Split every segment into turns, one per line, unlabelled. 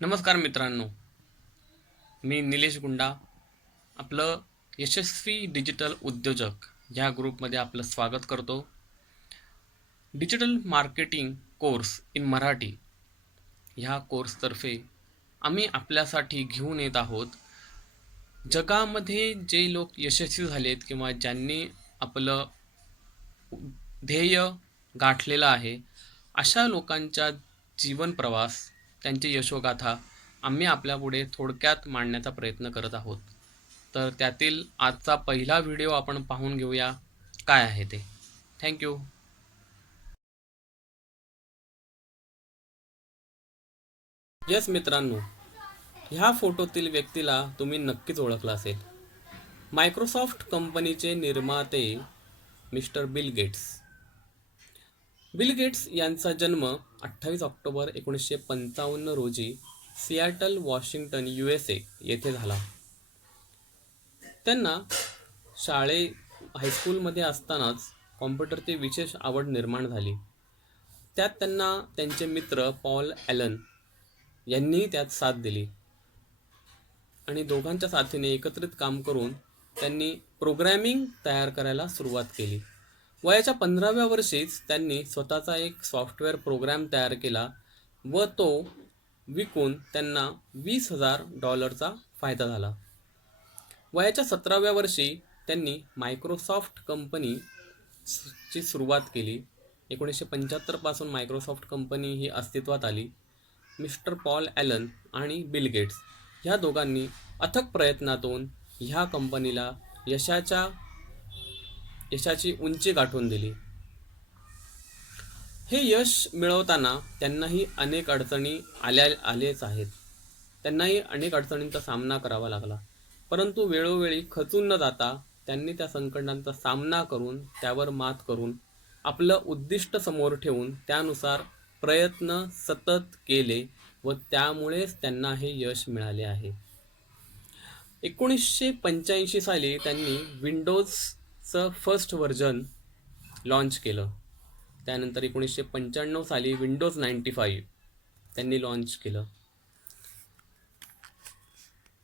नमस्कार मित्रांनो. मी निलेश गुंडा आपलं यशस्वी डिजिटल उद्योजक ह्या ग्रुपमध्ये आपलं स्वागत करतो. Digital marketing course in Marathi. ह्या कोर्सतर्फे आम्ही आपल्यासाठी घेऊन येत आहोत. जगामध्ये जे लोक यशस्वी झालेत किंवा ज्यांनी आपलं ध्येय गाठलेलं आहे अशा लोकांच्या जीवन प्रवास त्यांची यशोगाथा आम्ही आपल्यापुढे थोडक्यात मांडण्याचा प्रयत्न करत आहोत. तर त्यातील आजचा पहिला व्हिडिओ आपण पाहून घेऊया. काय आहे ते? थँक्यू यस मित्रांनो ह्या फोटोतील व्यक्तीला तुम्ही नक्कीच ओळखला असेल. मायक्रोसॉफ्ट कंपनीचे निर्माते mister Bill Gates. Bill Gates यांचा जन्म अठ्ठावीस ऑक्टोबर एकोणीसशे पंचावन्न रोजी Seattle Washington U S A येथे झाला. त्यांना शाळे हायस्कूलमध्ये असतानाच कॉम्प्युटरची विशेष आवड निर्माण झाली. त्यात त्यांना त्यांचे मित्र पॉल ॲलन यांनी त्यात साथ दिली. आणि दोघांच्या साथीने एकत्रित काम करून त्यांनी प्रोग्रॅमिंग तयार करायला सुरुवात केली. वयाच्या पंधराव्या वर्षीच त्यांनी स्वतःचा एक सॉफ्टवेअर प्रोग्राम तयार केला व तो विकून त्यांना वीस हजार डॉलरचा फायदा झाला. वयाच्या सतराव्या वर्षी त्यांनी मायक्रोसॉफ्ट कंपनी ची सुरुवात केली. एकोणीसशे पंच्याहत्तरपासून मायक्रोसॉफ्ट कंपनी ही अस्तित्वात आली. मिस्टर पॉल ॲलन आणि बिल गेट्स ह्या दोघांनी अथक प्रयत्नातून ह्या कंपनीला यशाच्या यशाची उंची गाठून दिली. हे यश मिळवताना त्यांनाही अनेक अडचणी आल्या आलेच आहेत. त्यांनाही अनेक अडचणींचा सामना करावा लागला. परंतु वेळोवेळी खचून न जाता त्यांनी त्या संकटांचा सामना करून त्यावर मात करून आपलं उद्दिष्ट समोर ठेवून त्यानुसार प्रयत्न सतत केले व त्यामुळेच त्यांना हे यश मिळाले आहे. एकोणीसशे पंच्याऐंशी साली त्यांनी विंडोज चं फर्स्ट व्हर्जन लॉन्च केलं. त्यानंतर एकोणीसशे पंच्याण्णव साली विंडोज नाईन्टी फाईव्ह त्यांनी लॉन्च केलं.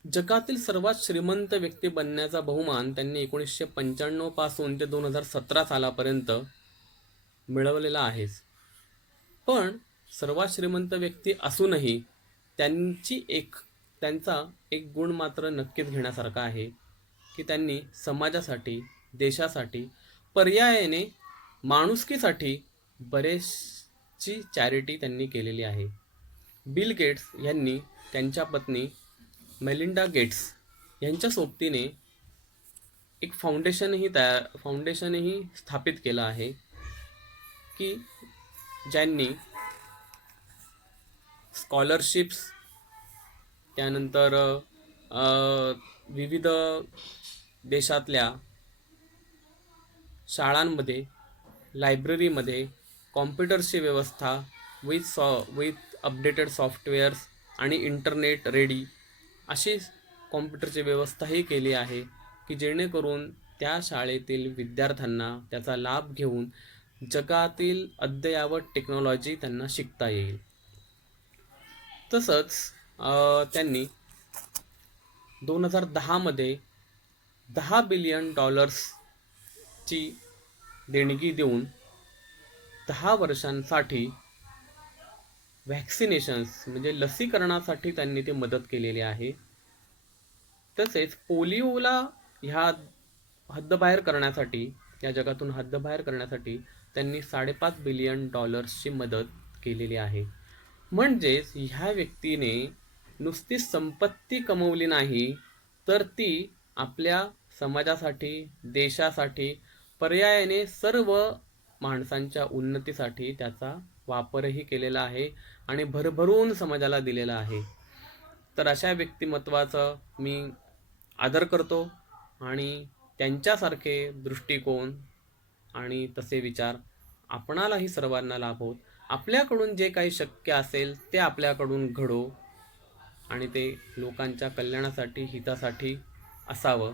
जगातील सर्वात श्रीमंत व्यक्ती बनण्याचा बहुमान त्यांनी एकोणीसशे पंच्याण्णवपासून ते दोन हजार सतरा सालापर्यंत मिळवलेला आहेच पण सर्वात श्रीमंत व्यक्ती असूनही त्यांची एक त्यांचा एक गुण मात्र नक्कीच घेण्यासारखा आहे की त्यांनी समाजासाठी देशासाठी पर्यायाने माणुसकीसाठी बरेचशी चॅरिटी त्यांनी केलेली आहे. बिल गेट्स यांनी त्यांच्या पत्नी मेलिंडा गेट्स यांच्या सोबतीने एक फाउंडेशनही तयार फाउंडेशनही स्थापित केलं आहे की ज्यांनी स्कॉलरशिप्स त्यानंतर विविध देशातल्या शाळांमध्ये लायब्ररीमध्ये कॉम्प्युटर्सची व्यवस्था विथ सॉ विथ अपडेटेड सॉफ्टवेअर्स आणि इंटरनेट रेडी अशी कॉम्प्युटरची व्यवस्थाही केली आहे की जेणेकरून त्या शाळेतील विद्यार्थ्यांना त्याचा लाभ घेऊन जगातील अद्ययावत टेक्नॉलॉजी त्यांना शिकता येईल. तसंच त्यांनी दोन हजार दहामध्ये दहा बिलियन डॉलर्सची देणगी देऊन दहा वर्षांसाठी व्हॅक्सिनेशन्स म्हणजे लसीकरणासाठी त्यांनी ते मदत केलेली आहे. तसेच पोलिओला ह्या हद्दबाहेर करण्यासाठी या जगातून हद्दबाहेर करण्यासाठी त्यांनी साडेपाच बिलियन डॉलर्सची मदत केलेली आहे. म्हणजेच ह्या व्यक्तीने नुसती संपत्ती कमवली नाही तर ती आपल्या समाजासाठी देशासाठी पर्यायाने सर्व माणसांच्या उन्नतीसाठी त्याचा वापरही केलेला आहे आणि भरभरून समाजाला दिलेला आहे. तर अशा व्यक्तिमत्वाचं मी आदर करतो आणि त्यांच्यासारखे दृष्टिकोन आणि तसे विचार आपणालाही सर्वांना लाभोत. आपल्याकडून जे काही शक्य असेल ते आपल्याकडून घडो आणि ते लोकांच्या कल्याणासाठी हितासाठी असावं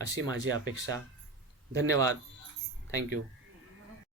अशी माझी अपेक्षा. धन्यवाद. थँक्यू